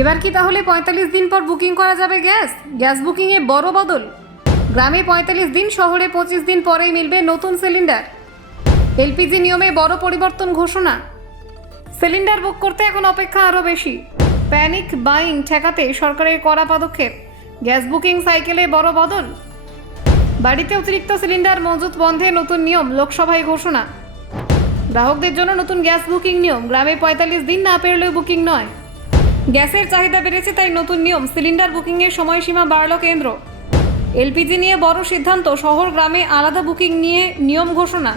এবার কি তাহলে ৪৫ দিন পর বুকিং করা যাবে গ্যাস বুকিংয়ে বড় বদল। গ্রামে ৪৫ দিন, শহরে ২৫ দিন পরেই মিলবে নতুন সিলিন্ডার। এলপিজি নিয়মে বড় পরিবর্তন ঘোষণা। সিলিন্ডার বুক করতে এখন অপেক্ষা আরও বেশি। প্যানিক বাইং ঠেকাতে সরকারের কড়া পদক্ষেপ। গ্যাস বুকিং সাইকেলে বড় বদল। বাড়িতে অতিরিক্ত সিলিন্ডার মজুত বন্ধে নতুন নিয়ম, লোকসভায় ঘোষণা। গ্রাহকদের জন্য নতুন গ্যাস বুকিং নিয়ম। গ্রামে ৪৫ দিন না পেরলেও বুকিং নয়। গ্যাসের চাহিদা বেড়েছে, তাই নতুন নিয়ম। সিলিন্ডার বুকিংয়ের সময়সীমা বাড়ল কেন্দ্র। এলপিজি নিয়ে বড় সিদ্ধান্ত, শহর গ্রামে আলাদা বুকিং নিয়ে নিয়ম ঘোষণা।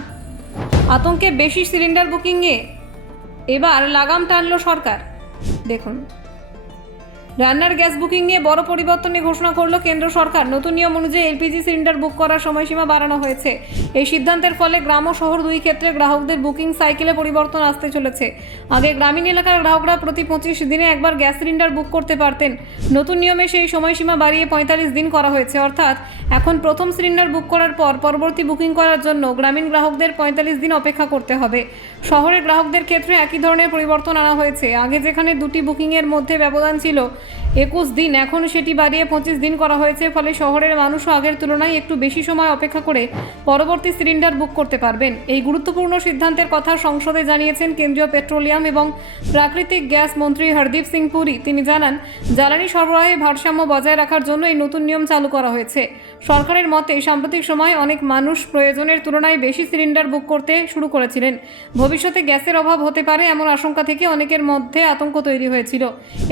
আতঙ্কে বেশি সিলিন্ডার বুকিংয়ে এবার লাগাম টানল সরকার। দেখুন, রান্নার গ্যাস বুকিং নিয়ে বড় পরিবর্তনের ঘোষণা করলো কেন্দ্র সরকার। নতুন নিয়ম অনুযায়ী এলপিজি সিলিন্ডার বুক করার সময়সীমা বাড়ানো হয়েছে। এই সিদ্ধান্তের ফলে গ্রাম ও শহর দুই ক্ষেত্রে গ্রাহকদের বুকিং সাইকেলে পরিবর্তন আসতে চলেছে। আগে গ্রামীণ এলাকার গ্রাহকরা প্রতি ২৫ দিনে একবার গ্যাস সিলিন্ডার বুক করতে পারতেন। নতুন নিয়মে সেই সময়সীমা বাড়িয়ে ৪৫ দিন করা হয়েছে। অর্থাৎ এখন প্রথম সিলিন্ডার বুক করার পর পরবর্তী বুকিং করার জন্য গ্রামীণ গ্রাহকদের ৪৫ দিন অপেক্ষা করতে হবে। শহরের গ্রাহকদের ক্ষেত্রে একই ধরনের পরিবর্তন আনা হয়েছে। আগে যেখানে দুটি বুকিংয়ের মধ্যে ব্যবধান ছিল ২১ দিন, এখন সেটি বাড়িয়ে ২৫ দিন করা হয়েছে। ফলে শহরের মানুষও আগের তুলনায় একটু বেশি সময় অপেক্ষা করে পরবর্তী সিলিন্ডার বুক করতে পারবেন। এই গুরুত্বপূর্ণ সিদ্ধান্তের কথা সংসদে জানিয়েছেন কেন্দ্রীয় পেট্রোলিয়াম এবং প্রাকৃতিক গ্যাস মন্ত্রী হরদীপ সিং পুরী। তিনি জানান, জ্বালানি সরবরাহে ভারসাম্য বজায় রাখার জন্য এই নতুন নিয়ম চালু করা হয়েছে। সরকারের মতে সাম্প্রতিক সময়ে অনেক মানুষ প্রয়োজনের তুলনায় বেশি সিলিন্ডার বুক করতে শুরু করেছিলেন। ভবিষ্যতে গ্যাসের অভাব হতে পারে এমন আশঙ্কা থেকে অনেকের মধ্যে আতঙ্ক তৈরি হয়েছিল।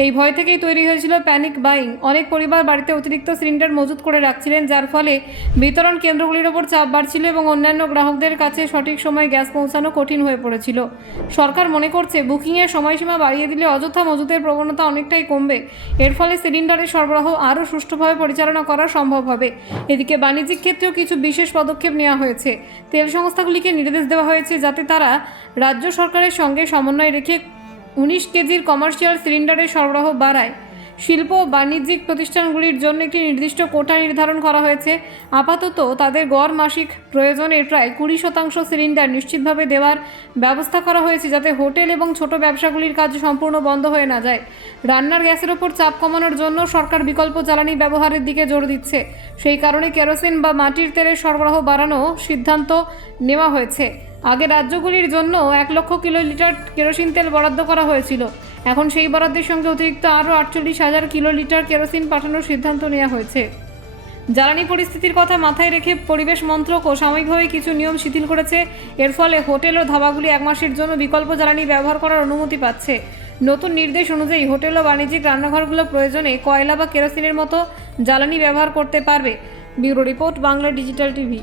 এই ভয় থেকেই তৈরি হয়েছিল প্যানিক বাইং। অনেক পরিবার বাড়িতে অতিরিক্ত সিলিন্ডার মজুত করে রাখছিলেন, যার ফলে বিতরণ কেন্দ্রগুলির ওপর চাপ বাড়ছিল এবং অন্যান্য গ্রাহকদের কাছে সঠিক সময়ে গ্যাস পৌঁছানো কঠিন হয়ে পড়েছিল। সরকার মনে করছে, বুকিংয়ের সময়সীমা বাড়িয়ে দিলে অযথা মজুতের প্রবণতা অনেকটাই কমবে। এর ফলে সিলিন্ডারের সরবরাহ আরও সুষ্ঠুভাবে পরিচালনা করা সম্ভব হবে। এদিকে বাণিজ্যিক ক্ষেত্রেও কিছু বিশেষ পদক্ষেপ নেওয়া হয়েছে। তেল সংস্থাগুলিকে নির্দেশ দেওয়া হয়েছে যাতে তারা রাজ্য সরকারের সঙ্গে সমন্বয় রেখে ১৯ কেজির কমার্শিয়াল সিলিন্ডারের সরবরাহ বাড়ায়। শিল্প ও বাণিজ্যিক প্রতিষ্ঠানগুলির জন্য একটি নির্দিষ্ট কোটা নির্ধারণ করা হয়েছে। আপাতত তাদের গড় মাসিক প্রয়োজনের প্রায় ২০% সিলিন্ডার নিশ্চিতভাবে দেওয়ার ব্যবস্থা করা হয়েছে, যাতে হোটেল এবং ছোট ব্যবসাগুলির কাজ সম্পূর্ণ বন্ধ হয়ে না যায়। রান্নার গ্যাসের ওপর চাপ কমানোর জন্য সরকার বিকল্প জ্বালানি ব্যবহারের দিকে জোর দিচ্ছে। সেই কারণে কেরোসিন বা মাটির তেলের সরবরাহ বাড়ানো সিদ্ধান্ত নেওয়া হয়েছে। আগে রাজ্যগুলির জন্য ১ লক্ষ কিলোলিটার কেরোসিন তেল বরাদ্দ করা হয়েছিল। এখন সেই বরাদ্দের সঙ্গে অতিরিক্ত আরও ৪৮,০০০ কিলোলিটার কেরোসিন পাঠানোর সিদ্ধান্ত নেওয়া হয়েছে। জ্বালানি পরিস্থিতির কথা মাথায় রেখে পরিবেশ মন্ত্রকও সাময়িকভাবে কিছু নিয়ম শিথিল করেছে। এর ফলে হোটেল ও ধাবাগুলি ১ মাসের জন্য বিকল্প জ্বালানি ব্যবহার করার অনুমতি পাচ্ছে। নতুন নির্দেশ অনুযায়ী হোটেল ও বাণিজ্যিক রান্নাঘরগুলো প্রয়োজনে কয়লা বা কেরোসিনের মতো জ্বালানি ব্যবহার করতে পারবে। Bureau report, Bangla digital TV.